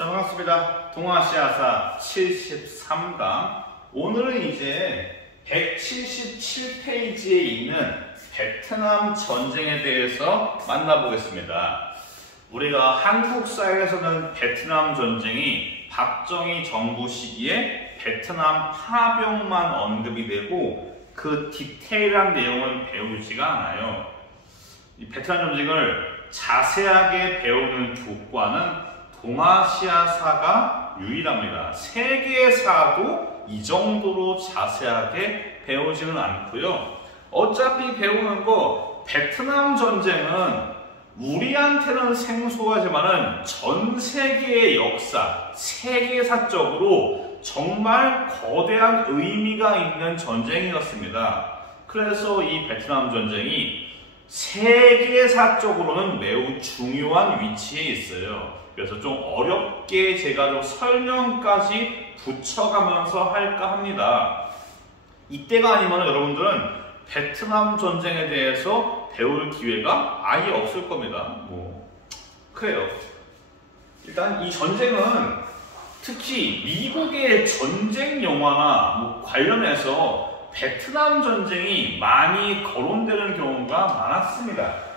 자, 반갑습니다. 동아시아사 73강. 오늘은 이제 177페이지에 있는 베트남 전쟁에 대해서 만나보겠습니다. 우리가 한국사에서는 베트남 전쟁이 박정희 정부 시기에 베트남 파병만 언급이 되고 그 디테일한 내용은 배우지가 않아요. 이 베트남 전쟁을 자세하게 배우는 교과는 동아시아사가 유일합니다. 세계사도 이 정도로 자세하게 배우지는 않고요. 어차피 배우는 거 베트남 전쟁은 우리한테는 생소하지만은 전 세계의 역사, 세계사적으로 정말 거대한 의미가 있는 전쟁이었습니다. 그래서 이 베트남 전쟁이 세계사적으로는 매우 중요한 위치에 있어요. 그래서 좀 어렵게 제가 좀 설명까지 붙여가면서 할까 합니다. 이때가 아니면 여러분들은 베트남 전쟁에 대해서 배울 기회가 아예 없을 겁니다. 그래요. 일단 이 전쟁은 특히 미국의 전쟁 영화나 관련해서 베트남 전쟁이 많이 거론되는 경우가 많았습니다.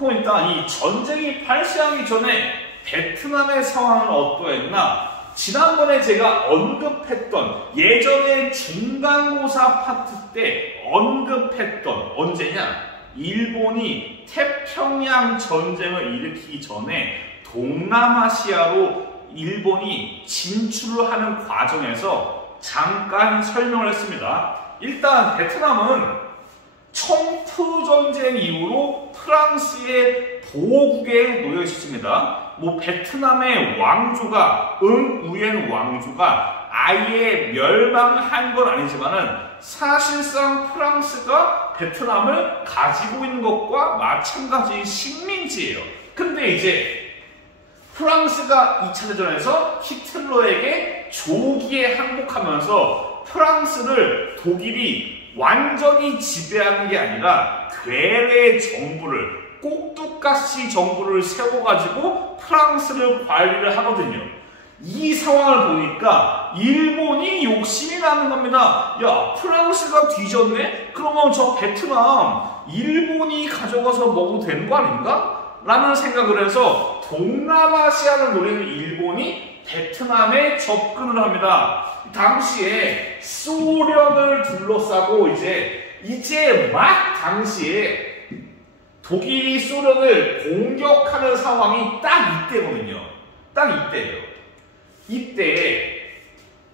그럼 일단 이 전쟁이 발생하기 전에 베트남의 상황은 어떠했나? 지난번에 제가 언급했던 예전에 중간고사 파트 때 언급했던 언제냐? 일본이 태평양 전쟁을 일으키기 전에 동남아시아로 일본이 진출을 하는 과정에서 잠깐 설명을 했습니다. 일단 베트남은 청프 전쟁 이후로 프랑스의 보호국에 놓여 있었습니다. 베트남의 왕조가 응우옌 왕조가 아예 멸망한 건 아니지만은 사실상 프랑스가 베트남을 가지고 있는 것과 마찬가지인 식민지예요. 근데 이제 프랑스가 2차 대전에서 히틀러에게 조기에 항복하면서 프랑스를 독일이 완전히 지배하는 게 아니라 괴뢰 정부를 꼭두가시 정부를 세워가지고 프랑스를 관리를 하거든요. 이 상황을 보니까 일본이 욕심이 나는 겁니다. 야, 프랑스가 뒤졌네? 그러면 저 베트남 일본이 가져가서 먹어도 되는 거 아닌가? 라는 생각을 해서 동남아시아를 노리는 일본이 베트남에 접근을 합니다. 당시에 소련을 둘러싸고 이제 막 당시에 독일이 소련을 공격하는 상황이 딱 이때거든요. 딱 이때예요. 이때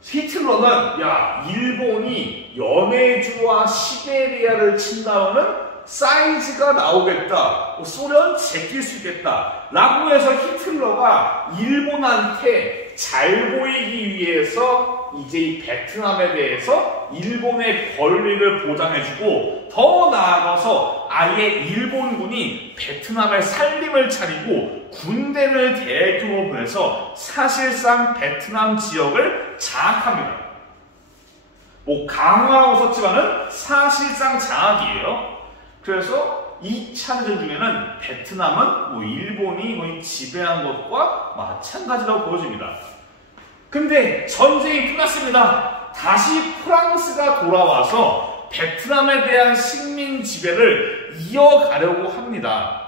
히틀러는 야, 일본이 연해주와 시베리아를 친다면은 사이즈가 나오겠다. 소련 제낄 수 있겠다. 라고 해서 히틀러가 일본한테 잘 보이기 위해서 이제 이 베트남에 대해서 일본의 권리를 보장해주고 더 나아가서 아예 일본군이 베트남의 살림을 차리고 군대를 대규모 보내서 사실상 베트남 지역을 장악합니다. 강화하고 썼지만은 사실상 장악이에요. 그래서 2차 대전 중에는 베트남은 일본이 거의 지배한 것과 마찬가지라고 보여집니다. 근데 전쟁이 끝났습니다. 다시 프랑스가 돌아와서 베트남에 대한 식민 지배를 이어가려고 합니다.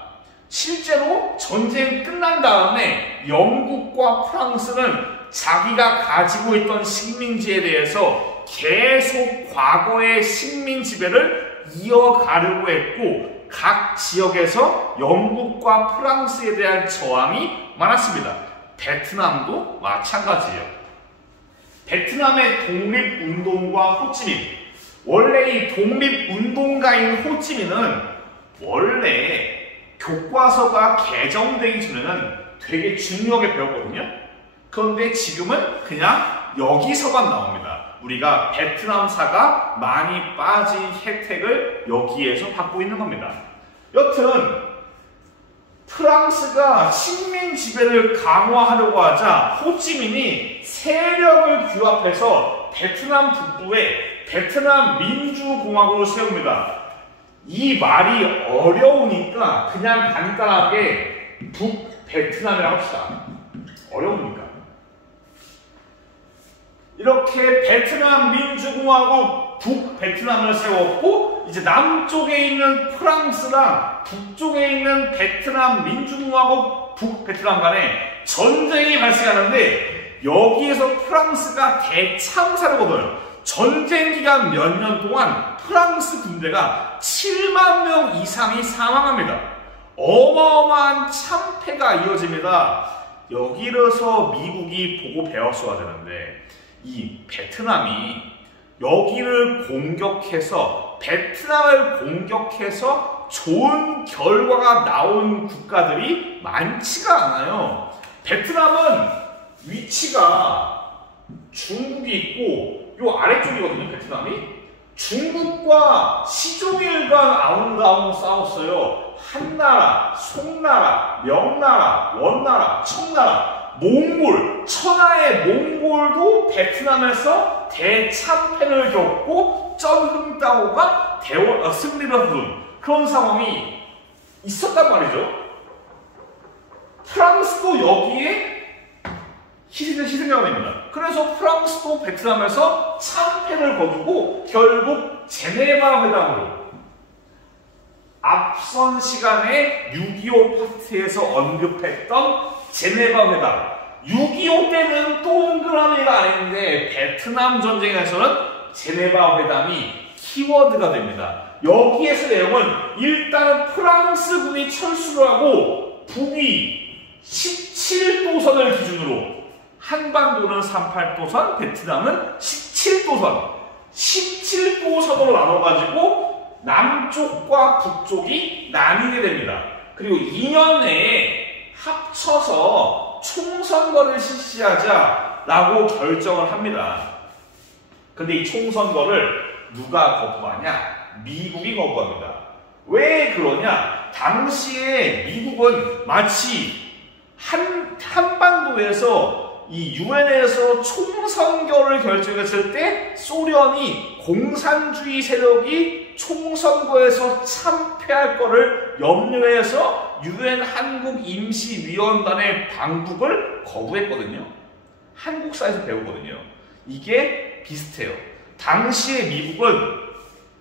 실제로 전쟁이 끝난 다음에 영국과 프랑스는 자기가 가지고 있던 식민지에 대해서 계속 과거의 식민 지배를 이어가려고 했고 각 지역에서 영국과 프랑스에 대한 저항이 많았습니다. 베트남도 마찬가지예요. 베트남의 독립운동과 호치민, 원래 이 독립운동가인 호치민은 원래 교과서가 개정되기 전에는 되게 중요하게 배웠거든요. 그런데 지금은 그냥 여기서만 나옵니다. 우리가 베트남사가 많이 빠진 혜택을 여기에서 받고 있는 겁니다. 여튼 프랑스가 식민 지배를 강화하려고 하자 호치민이 세력을 규합해서 베트남 북부에 베트남 민주공화국을 세웁니다. 이 말이 어려우니까 그냥 간단하게 북베트남이라고 합시다. 이렇게 베트남 민주공화국 북베트남을 세웠고 이제 남쪽에 있는 프랑스랑 북쪽에 있는 베트남 민주공화국 북베트남 간에 전쟁이 발생하는데 여기에서 프랑스가 대참사를 거둬요. 전쟁 기간 몇 년 동안 프랑스 군대가 7만 명 이상이 사망합니다. 어마어마한 참패가 이어집니다. 여기로서 미국이 보고 배웠어야 되는데 이 베트남이 여기를 공격해서 베트남을 공격해서 좋은 결과가 나온 국가들이 많지가 않아요. 베트남은 위치가 중국이 있고 요 아래쪽이거든요. 베트남이 중국과 시종일관 아웅다웅 싸웠어요. 한나라, 송나라, 명나라, 원나라, 청나라, 몽골, 천하의 몽골도 베트남에서 대참패를 겪고 쩌흥따오가 승리를 거둔 그런 상황이 있었단 말이죠. 프랑스도 여기에 희생자가 됩니다. 그래서 프랑스도 베트남에서 참패를 거두고 결국 제네바 회담으로 앞선 시간에 6.25 파트에서 언급했던 제네바 회담 6.25 때는 동그라미가 아닌데 베트남 전쟁에서는 제네바 회담이 키워드가 됩니다. 여기에서 내용은 일단 프랑스군이 철수를 하고 북위 17도선을 기준으로 한반도는 38도선, 베트남은 17도선 17도선으로 나눠가지고 남쪽과 북쪽이 나뉘게 됩니다. 그리고 2년 내에 합쳐서 총선거를 실시하자라고 결정을 합니다. 근데 이 총선거를 누가 거부하냐? 미국이 거부합니다. 왜 그러냐? 당시에 미국은 마치 한반도에서 이 유엔에서 총선거를 결정했을 때 소련이 공산주의 세력이 총선거에서 참패할 거를 염려해서 유엔 한국 임시위원단의 방북을 거부했거든요. 한국사에서 배우거든요. 이게 비슷해요. 당시에 미국은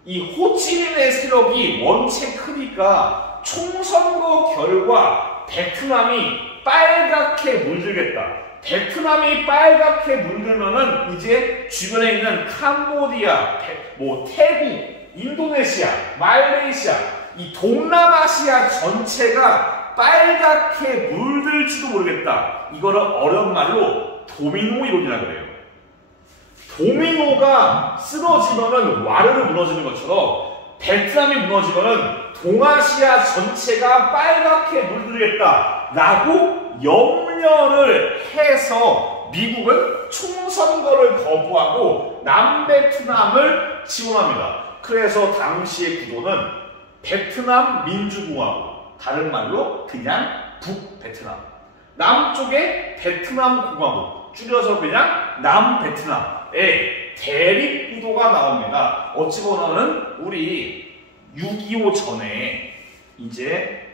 이 호치민의 세력이 원체 크니까 총선거 결과 베트남이 빨갛게 물들겠다. 베트남이 빨갛게 물들면은 이제 주변에 있는 캄보디아, 태국, 인도네시아, 말레이시아 이 동남아시아 전체가 빨갛게 물들지도 모르겠다. 이거를 어려운 말로 도미노 이론이라 그래요. 도미노가 쓰러지면은 와르르 무너지는 것처럼 베트남이 무너지면은 동아시아 전체가 빨갛게 물들겠다라고 염려를 해서 미국은 총선거를 거부하고 남베트남을 지원합니다. 그래서 당시의 구도는 베트남 민주공화국, 다른 말로 그냥 북베트남, 남쪽에 베트남 공화국, 줄여서 그냥 남베트남의 대립구도가 나옵니다. 어찌 보면은 우리 6.25 전에 이제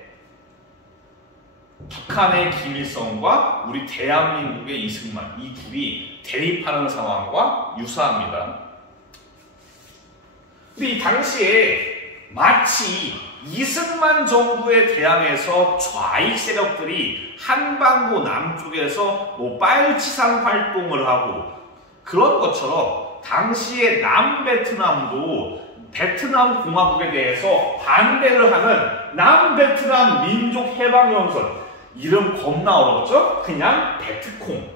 북한의 김일성과 우리 대한민국의 이승만 이 둘이 대립하는 상황과 유사합니다. 근데 이 당시에 마치 이승만 정부에 대항해서 좌익 세력들이 한반도 남쪽에서 빨치산 활동을 하고 그런 것처럼 당시에 남베트남도 베트남 공화국에 대해서 반대를 하는 남베트남 민족해방연설 이름 겁나 어렵죠? 그냥 베트콩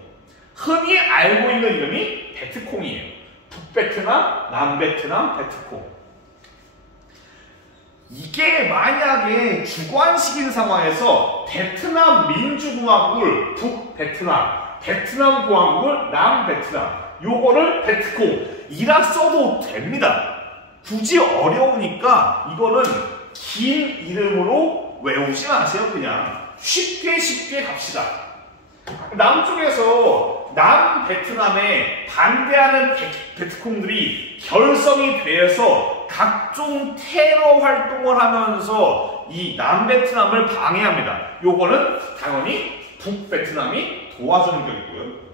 흔히 알고 있는 이름이 베트콩이에요. 북베트남, 남베트남, 베트콩 이게 만약에 주관식인 상황에서 베트남 민주공화국을 북베트남, 베트남 공화국을 남베트남 요거를 베트콩이라 써도 됩니다. 굳이 어려우니까 이거는 긴 이름으로 외우지 마세요. 그냥 쉽게 갑시다. 남쪽에서 남베트남에 반대하는 베트콩들이 결성이 돼서 각종 테러 활동을 하면서 이 남베트남을 방해합니다. 요거는 당연히 북베트남이 도와주는 격이고요.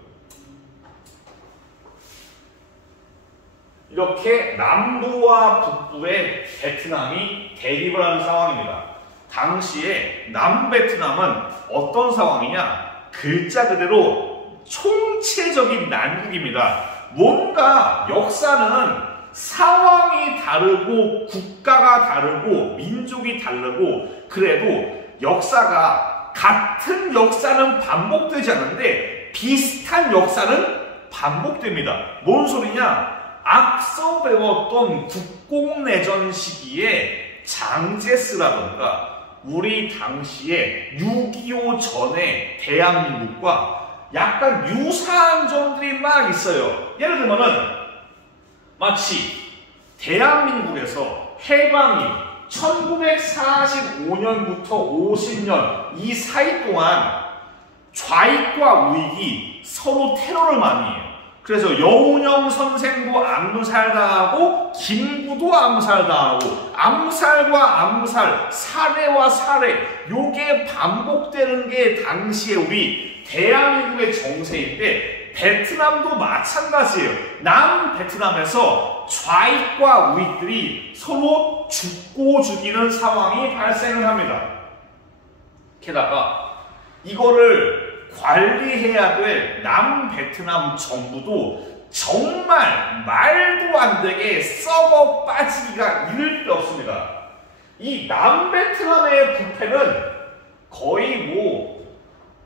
이렇게 남부와 북부의 베트남이 대립을 하는 상황입니다. 당시에 남베트남은 어떤 상황이냐? 글자 그대로 총체적인 난국입니다. 뭔가 역사는 상황이 다르고 국가가 다르고 민족이 다르고 그래도 역사가 같은 역사는 반복되지 않는데 비슷한 역사는 반복됩니다. 뭔 소리냐? 앞서 배웠던 국공내전 시기에 장제스라던가 우리 당시에 6.25 전에 대한민국과 약간 유사한 점들이 막 있어요. 예를 들면은 마치 대한민국에서 해방이 1945년부터 50년 이 사이 동안 좌익과 우익이 서로 테러를 많이 해요. 그래서 여운형 선생도 암살당하고 김구도 암살당하고 암살과 암살, 살해와 살해 요게 반복되는 게 당시에 우리 대한민국의 정세인데 베트남도 마찬가지예요. 남베트남에서 좌익과 우익들이 서로 죽고 죽이는 상황이 발생을 합니다. 게다가 이거를 관리해야 될 남베트남 정부도 정말 말도 안 되게 썩어 빠지기가 이를 데 없습니다. 이 남베트남의 부패는 거의 뭐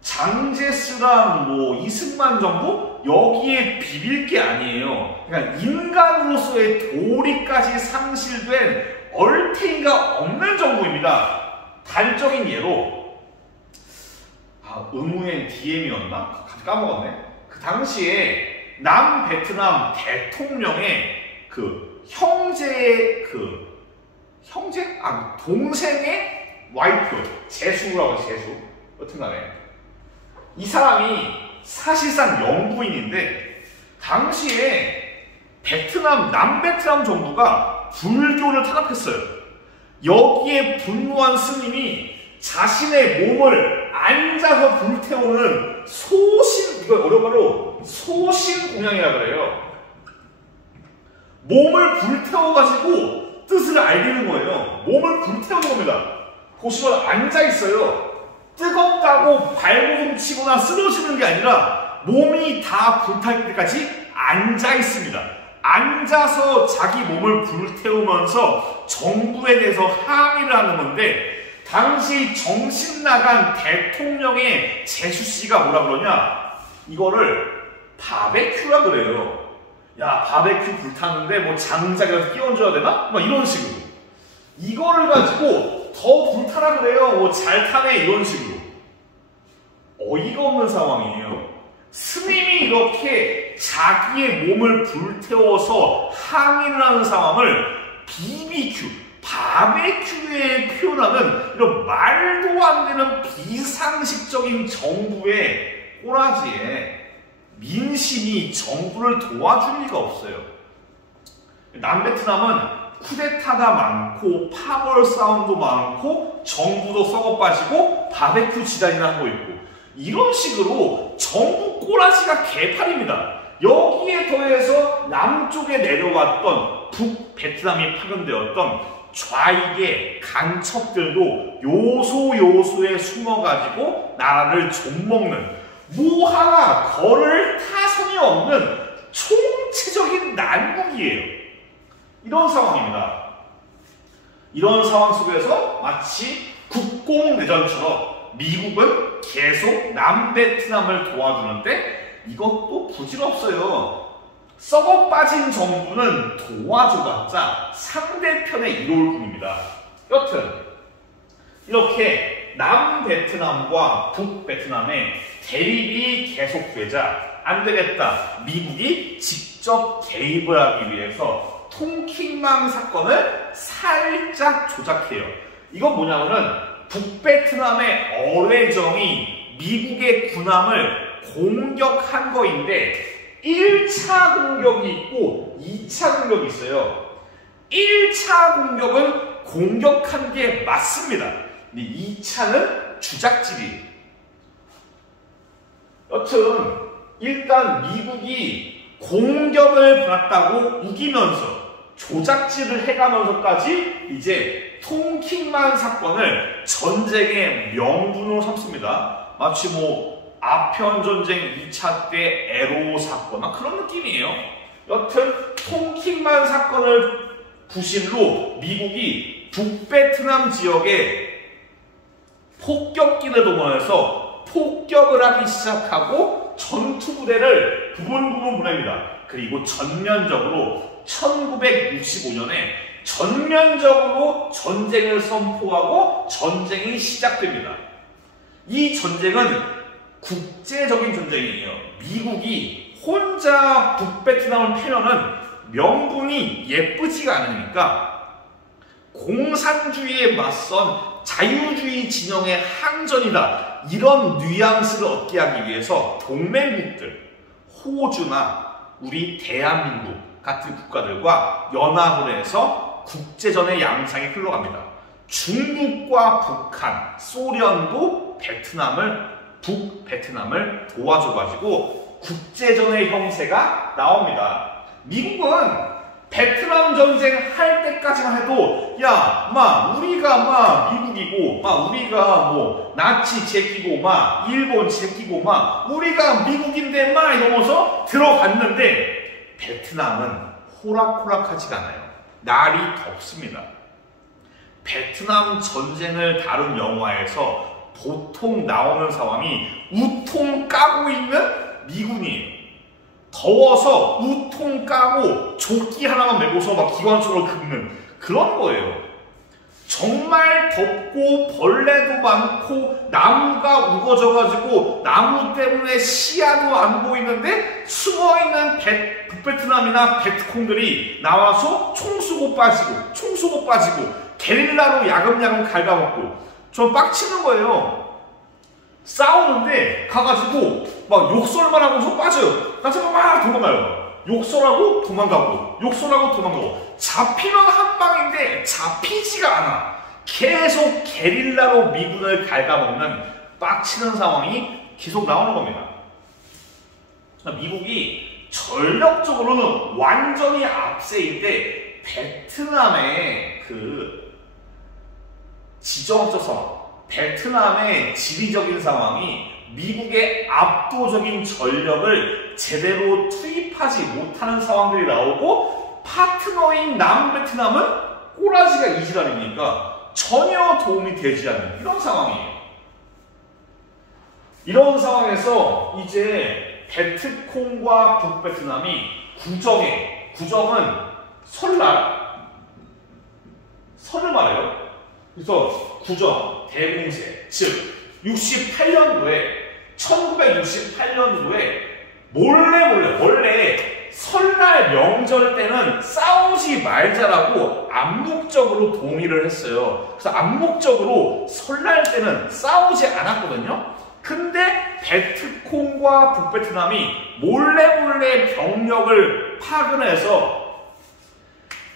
장제스랑 뭐 이승만 정부 여기에 비빌 게 아니에요. 그러니까 인간으로서의 도리까지 상실된 얼탱이가 없는 정부입니다. 단적인 예로 의무행 DM이었나? 까먹었네. 그 당시에 남베트남 대통령의 그 형제의 동생의 와이프, 제수라고 해서 제수. 여튼간에 이 사람이 사실상 영부인인데 당시에 남베트남 정부가 불교를 탄압했어요. 여기에 분노한 스님이 자신의 몸을 앉아서 불태우는 이거 어려워로 소신공양이라 그래요. 몸을 불태워가지고 뜻을 알리는 거예요. 몸을 불태우는 겁니다. 보시면 앉아있어요. 뜨겁다고 발버둥 치거나 쓰러지는 게 아니라 몸이 다 불탈 때까지 앉아있습니다. 앉아서 자기 몸을 불태우면서 정부에 대해서 항의를 하는 건데 당시 정신나간 대통령의 제수씨가 뭐라 그러냐? 이거를 바베큐라 그래요. 야, 바베큐 불탔는데 뭐 장작이라도 끼워줘야 되나? 막 이런 식으로. 이거를 가지고 더 불타라 그래요. 뭐 잘 타네 이런 식으로. 어이가 없는 상황이에요. 스님이 이렇게 자기의 몸을 불태워서 항의를 하는 상황을 BBQ, 바베큐에 표현하는 이런 말도 안 되는 비상식적인 정부의 꼬라지에 민심이 정부를 도와줄 리가 없어요. 남베트남은 쿠데타가 많고 파벌 싸움도 많고 정부도 썩어 빠지고 바베큐 지단이나 하고 있고 이런 식으로 정부 꼬라지가 개판입니다. 여기에 더해서 남쪽에 내려왔던 북베트남이 파견되었던 좌익의 간첩들도 요소요소에 숨어가지고 나라를 좀먹는 뭐 하나 걸을 타선이 없는 총체적인 난국이에요. 이런 상황입니다. 이런 상황 속에서 마치 국공내전처럼 미국은 계속 남베트남을 도와주는데 이것도 부질없어요. 썩어 빠진 정부는 도와줘봤자 상대편의 이로울 뿐입니다. 여튼 이렇게 남베트남과 북베트남의 대립이 계속되자 안되겠다. 미국이 직접 개입을 하기 위해서 통킹망 사건을 살짝 조작해요. 이건 뭐냐면은 북베트남의 어뢰정이 미국의 군함을 공격한 거인데 1차 공격이 있고 2차 공격이 있어요. 1차 공격은 공격한 게 맞습니다. 근데 2차는 주작질이에요. 여튼 일단 미국이 공격을 받았다고 우기면서 조작질을 해가면서까지 이제 통킹만 사건을 전쟁의 명분으로 삼습니다. 마치 뭐 아편 전쟁 2차 때 에로 사건 그런 느낌이에요. 여튼 통킹만 사건을 부실로 미국이 북베트남 지역에 폭격기를 동원해서 폭격을 하기 시작하고 전투부대를 부분 보냅니다. 그리고 전면적으로 1965년에 전면적으로 전쟁을 선포하고 전쟁이 시작됩니다. 이 전쟁은 국제적인 전쟁이에요. 미국이 혼자 북베트남을 패면은 명분이 예쁘지가 않으니까 공산주의에 맞선 자유주의 진영의 항전이다. 이런 뉘앙스를 얻게 하기 위해서 동맹국들, 호주나 우리 대한민국 같은 국가들과 연합을 해서 국제전의 양상이 흘러갑니다. 중국과 북한, 소련도 북베트남을 도와줘가지고 국제전의 형세가 나옵니다. 미국은 베트남 전쟁 할 때까지만 해도 우리가 미국이고 우리가 뭐 나치 제끼고 일본 제끼고 우리가 미국인데 이러면서 들어갔는데 베트남은 호락호락하지가 않아요. 날이 덥습니다. 베트남 전쟁을 다룬 영화에서 보통 나오는 상황이 우통 까고 있는 미군이에요. 더워서 우통 까고 조끼 하나만 메고서 기관총을 긁는 그런 거예요. 정말 덥고 벌레도 많고 나무가 우거져가지고 나무 때문에 시야도 안 보이는데 숨어있는 북베트남이나 베트콩들이 나와서 총 쏘고 빠지고 게릴라로 야금야금 갉아먹고 좀 빡치는 거예요. 싸우는데 가가지고 욕설만 하고서 빠져요. 나처럼 도망가요. 욕설하고 도망가고 잡히면 한 방인데 잡히지가 않아. 계속 게릴라로 미군을 갉아먹는 빡치는 상황이 계속 나오는 겁니다. 미국이 전력적으로는 완전히 앞세인데 베트남의 지정학적 상황, 베트남의 지리적인 상황이 미국의 압도적인 전력을 제대로 투입하지 못하는 상황들이 나오고 파트너인 남베트남은 꼬라지가 이지랄이니까 전혀 도움이 되지 않는 이런 상황이에요. 이런 상황에서 이제 베트콩과 북베트남이 구정은 설을 말해요. 그래서 구정, 대공세, 즉 1968년도에 원래 설날 명절 때는 싸우지 말자라고 암묵적으로 동의를 했어요. 그래서 암묵적으로 설날 때는 싸우지 않았거든요. 근데 베트콩과 북베트남이 몰래 병력을 파견해서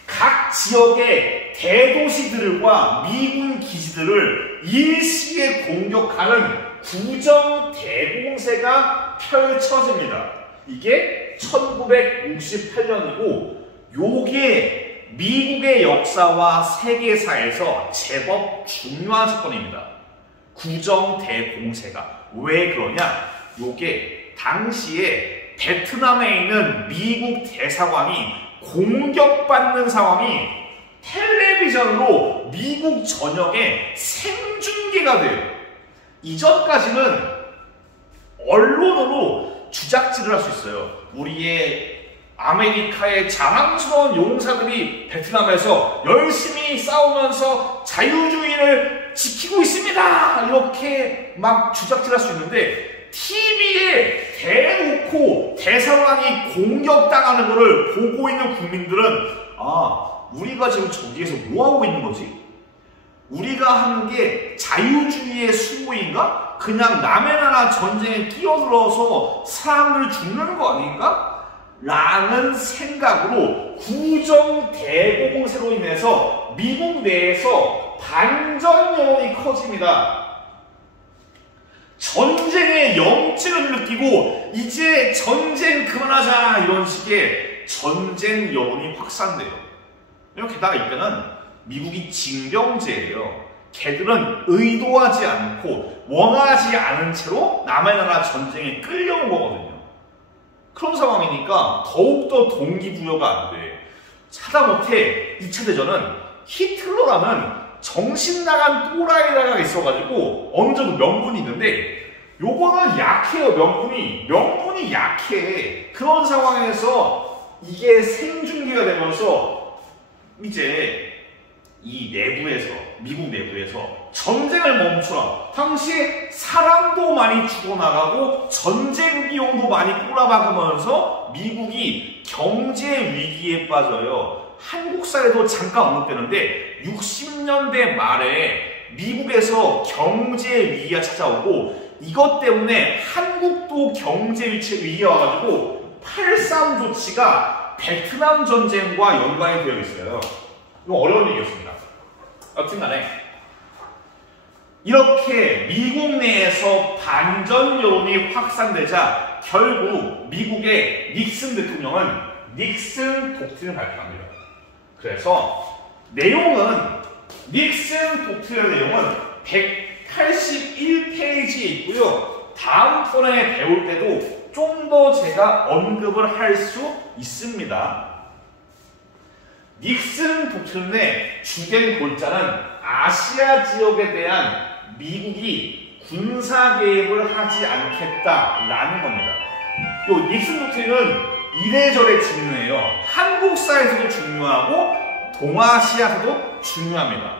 각 지역의 대도시들과 미군 기지들을 일시에 공격하는 구정 대공세가 펼쳐집니다. 이게 1968년이고 요게 미국의 역사와 세계사에서 제법 중요한 사건입니다. 구정 대공세가. 왜 그러냐? 요게 당시에 베트남에 있는 미국 대사관이 공격받는 상황이 텔레비전으로 미국 전역에 생중계가 돼요. 이전까지는 언론으로 주작질을 할 수 있어요. 우리의 아메리카의 자랑스러운 용사들이 베트남에서 열심히 싸우면서 자유주의를 지키고 있습니다. 이렇게 주작질할 수 있는데 TV에 대놓고 대사관이 공격당하는 것을 보고 있는 국민들은 우리가 지금 저기에서 뭐하고 있는 거지? 우리가 하는 게 자유주의의 수호인가? 그냥 남의 나라 전쟁에 끼어들어서 사람들 죽는 거 아닌가? 라는 생각으로 구정 대공세로 인해서 미국 내에서 반전 여론이 커집니다. 전쟁의 염증을 느끼고 이제 전쟁 그만하자 이런 식의 전쟁 여론이 확산돼요. 게다가 이때는 미국이 징병제예요. 걔들은 의도하지 않고 원하지 않은 채로 남의 나라 전쟁에 끌려온 거거든요. 그런 상황이니까 더욱더 동기부여가 안 돼. 하다못해 2차 대전은 히틀러라는 정신나간 또라이라가 있어가지고 어느 정도 명분이 있는데 요거는 약해요. 명분이 약해. 그런 상황에서 이게 생중계가 되면서 이제 이 내부에서, 미국 내부에서 전쟁을 멈춰라. 당시에 사람도 많이 죽어나가고 전쟁 비용도 많이 꼬라박으면서 미국이 경제 위기에 빠져요. 한국 사회도 잠깐 언급되는데 60년대 말에 미국에서 경제 위기가 찾아오고 이것 때문에 한국도 경제 위기가 와가지고 8.3 조치가 베트남 전쟁과 연관이 되어 있어요. 이거 어려운 얘기였습니다. 여튼간에 이렇게 미국 내에서 반전 여론이 확산되자 결국 미국의 닉슨 대통령은 닉슨 독트린을 발표합니다. 그래서 내용은 닉슨 독트린의 내용은 181페이지에 있고요. 다음번에 배울 때도 좀 더 제가 언급을 할 수 있습니다. 닉슨 독트린의 주된 골자는 아시아 지역에 대한 미국이 군사 개입을 하지 않겠다라는 겁니다. 이 닉슨 독트린은 이래저래 중요해요. 한국사에서도 중요하고 동아시아에서도 중요합니다.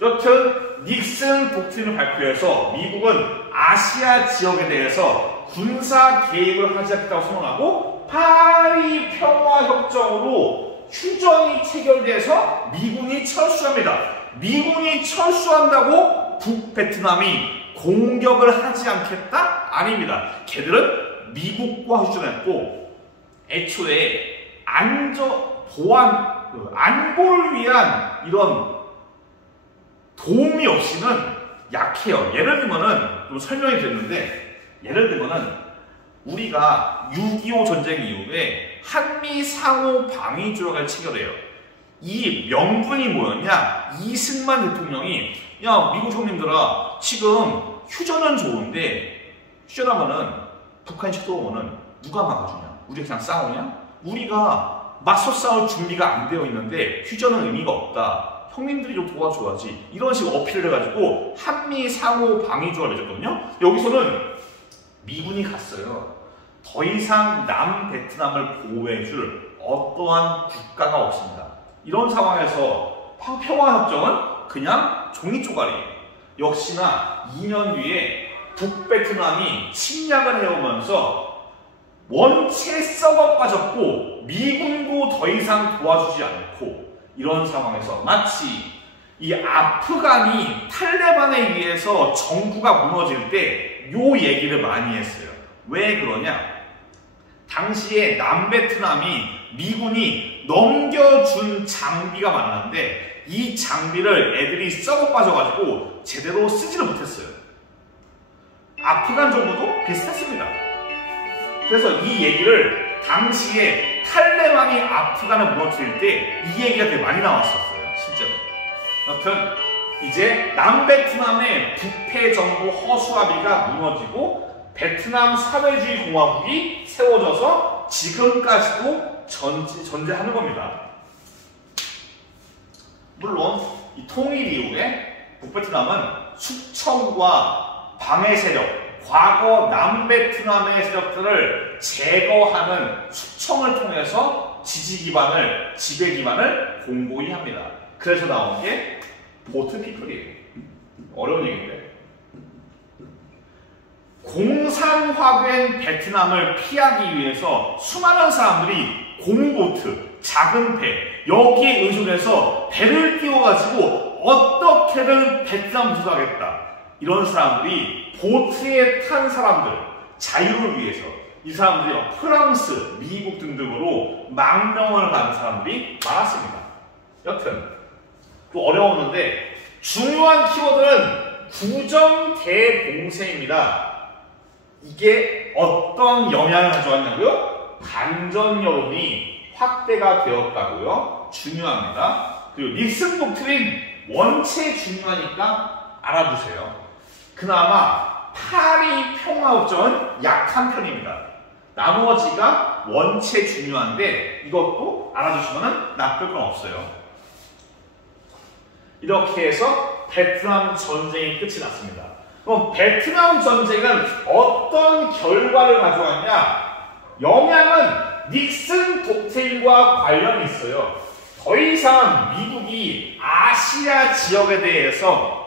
여튼 닉슨 독트린을 발표해서 미국은 아시아 지역에 대해서 군사 개입을 하지 않겠다고 선언하고 파리 평화협정으로 휴전이 체결돼서 미군이 철수합니다. 미군이 철수한다고 북베트남이 공격을 하지 않겠다? 아닙니다. 걔들은 미국과 휴전했고 애초에 안보를 위한 이런 도움이 없이는 약해요. 예를 들면은 좀 설명이 됐는데 예를 들면은 우리가 6.25 전쟁 이후에 한미 상호 방위 조약을 체결해요. 이 명분이 뭐였냐? 이승만 대통령이 야 미국 형님들아 지금 휴전은 좋은데 휴전하면은 북한이 쳐들어오면은 누가 막아주냐? 우리가 그냥 싸우냐? 우리가 맞서 싸울 준비가 안 되어 있는데 휴전은 의미가 없다. 형님들이 좀 도와줘야지. 이런 식으로 어필을 해가지고 한미 상호 방위 조약을 맺었거든요. 여기서는 미군이 갔어요. 더 이상 남베트남을 보호해줄 어떠한 국가가 없습니다. 이런 상황에서 평화협정은 그냥 종이 쪼가리예요. 역시나 2년 뒤에 북베트남이 침략을 해오면서 원체 썩어 빠졌고 미군도 더 이상 도와주지 않고 이런 상황에서 마치 이 아프간이 탈레반에 의해서 정부가 무너질 때 요 얘기를 많이 했어요. 왜 그러냐? 당시에 남베트남이 미군이 넘겨준 장비가 많았는데 이 장비를 애들이 썩어 빠져가지고 제대로 쓰지를 못했어요. 아프간 정부도 비슷했습니다. 그래서 이 얘기를 당시에 탈레반이 아프간을 무너뜨릴 때 이 얘기가 되게 많이 나왔었어요. 실제로. 여튼 이제 남베트남의 부패 정부 허수아비가 무너지고 베트남 사회주의 공화국이 세워져서 지금까지도 존재하는 겁니다. 물론 이 통일 이후에 북베트남은 숙청과 방해 세력, 과거 남베트남의 세력들을 제거하는 숙청을 통해서 지지 기반을, 지배 기반을 공고히 합니다. 그래서 나온 게 보트피플이에요. 어려운 얘기인데. 공산화된 베트남을 피하기 위해서 수많은 사람들이 공보트, 작은 배, 여기에 의존해서 배를 띄워가지고 어떻게든 베트남 부수하겠다. 이런 사람들이 보트에 탄 사람들, 자유를 위해서 이 사람들이 프랑스, 미국 등등으로 망명을 받은 사람들이 많았습니다. 여튼 또 어려웠는데 중요한 키워드는 구정대공세입니다. 이게 어떤 영향을 가져왔냐고요? 반전 여론이 확대가 되었다고요. 중요합니다. 그리고 닉슨 독트린 원체 중요하니까 알아두세요. 그나마 파리 평화협정은 약한 편입니다. 나머지가 원체 중요한데 이것도 알아두시면 나쁠 건 없어요. 이렇게 해서 베트남 전쟁이 끝이 났습니다. 그럼 베트남 전쟁은 어떤 결과를 가져왔냐? 영향은 닉슨 독트린과 관련이 있어요. 더 이상 미국이 아시아 지역에 대해서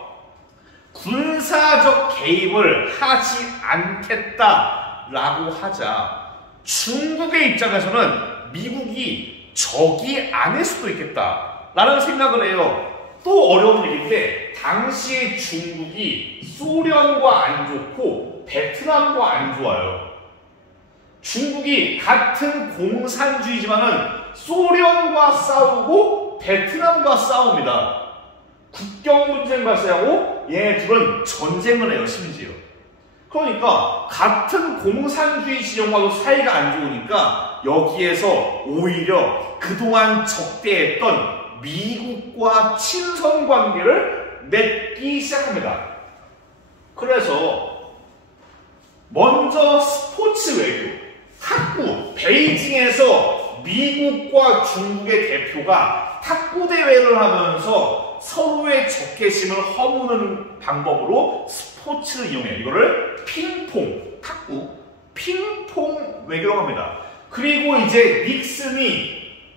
군사적 개입을 하지 않겠다라고 하자 중국의 입장에서는 미국이 적이 아닐 수도 있겠다라는 생각을 해요. 또 어려운 얘기인데 당시에 중국이 소련과 안 좋고 베트남과 안 좋아요. 중국이 같은 공산주의지만은 소련과 싸우고 베트남과 싸웁니다. 국경 분쟁 발생하고 얘네 둘은 전쟁을 해요, 심지어. 그러니까 같은 공산주의 지형과도 사이가 안 좋으니까 여기에서 오히려 그동안 적대했던 미국과 친선 관계를 맺기 시작합니다. 그래서 먼저 스포츠 외교, 탁구, 베이징에서 미국과 중국의 대표가 탁구 대회를 하면서 서로의 적개심을 허무는 방법으로 스포츠를 이용해요. 이거를 핑퐁, 탁구, 핑퐁 외교라고 합니다. 그리고 이제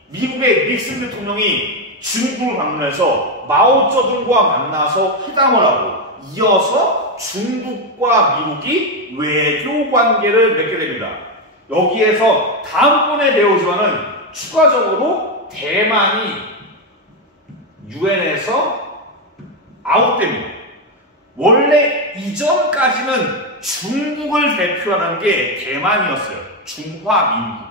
미국의 닉슨 대통령이 중국을 방문해서 마오쩌둥과 만나서 회담을 하고 이어서 중국과 미국이 외교 관계를 맺게 됩니다. 여기에서 다음번에 배우지만은 추가적으로 대만이 유엔에서 아웃됩니다. 원래 이전까지는 중국을 대표하는 게 대만이었어요. 중화 민국.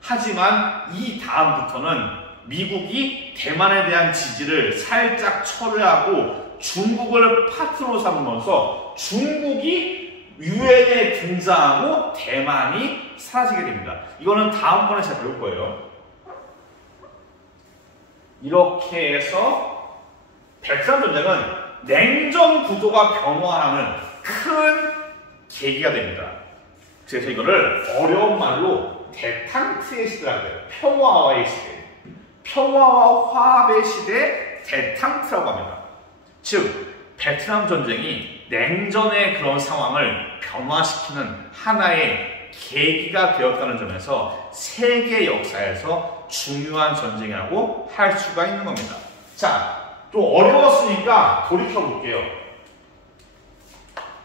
하지만 이 다음부터는 미국이 대만에 대한 지지를 살짝 철회하고 중국을 파트너로 삼으면서 중국이 유엔에 등장하고 대만이 사라지게 됩니다. 이거는 다음번에 제가 배울 거예요. 이렇게 해서 베트남 전쟁은 냉전 구도가 변화하는 큰 계기가 됩니다. 그래서 이거를 어려운 말로 대탕트의 시대라고 해요. 평화와의 시대. 평화와 화합의 시대 대탕트라고 합니다. 즉 베트남 전쟁이 냉전의 그런 상황을 변화시키는 하나의 계기가 되었다는 점에서 세계 역사에서 중요한 전쟁이라고 할 수가 있는 겁니다. 자, 좀 어려웠으니까 돌이켜 볼게요.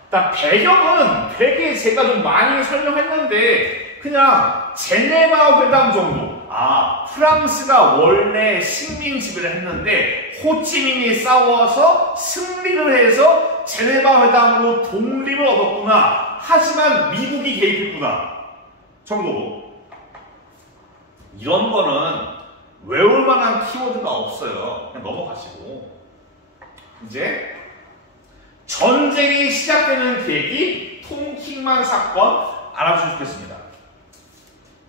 일단 배경은 되게 제가 좀 많이 설명했는데 그냥 제네바 회담 정도. 프랑스가 원래 식민 지배를 했는데 호치민이 싸워서 승리를 해서 제네바 회담으로 독립을 얻었구나. 하지만 미국이 개입했구나. 정도로. 이런 거는 외울 만한 키워드가 없어요. 그냥 넘어가시고. 이제 전쟁이 시작되는 계기 통킹만 사건 알아주시면 좋겠습니다.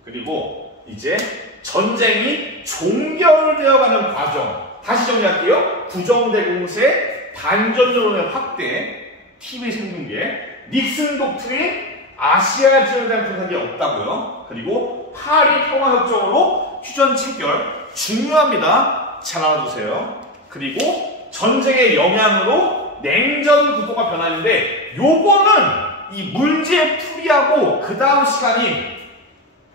그리고 이제 전쟁이 종결되어가는 과정 다시 정리할게요. 구정대공세, 반전 여론의 확대, TV 생중계, 닉슨 독트린, 아시아 지역에 대한 분석이 없다고요. 그리고 파리 평화협정으로 휴전 체결 중요합니다. 잘 알아두세요. 그리고 전쟁의 영향으로 냉전 구도가 변하는데 요거는 이 문제 풀이하고 그 다음 시간이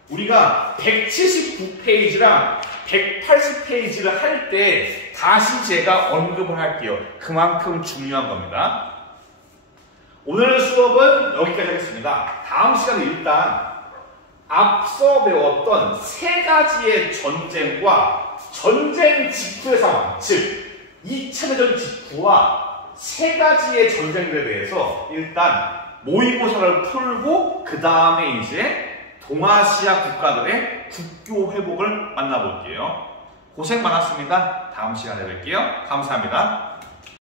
우리가 179페이지랑 180페이지를 할 때 다시 제가 언급을 할게요. 그만큼 중요한 겁니다. 오늘 수업은 여기까지 하겠습니다. 다음 시간에 일단 앞서 배웠던 세 가지의 전쟁과 전쟁 직후의 상황, 즉 2차 대전 직후와 세 가지의 전쟁들에 대해서 일단 모의고사를 풀고 그 다음에 이제 동아시아 국가들의 국교 회복을 만나볼게요. 고생 많았습니다. 다음 시간에 뵐게요. 감사합니다.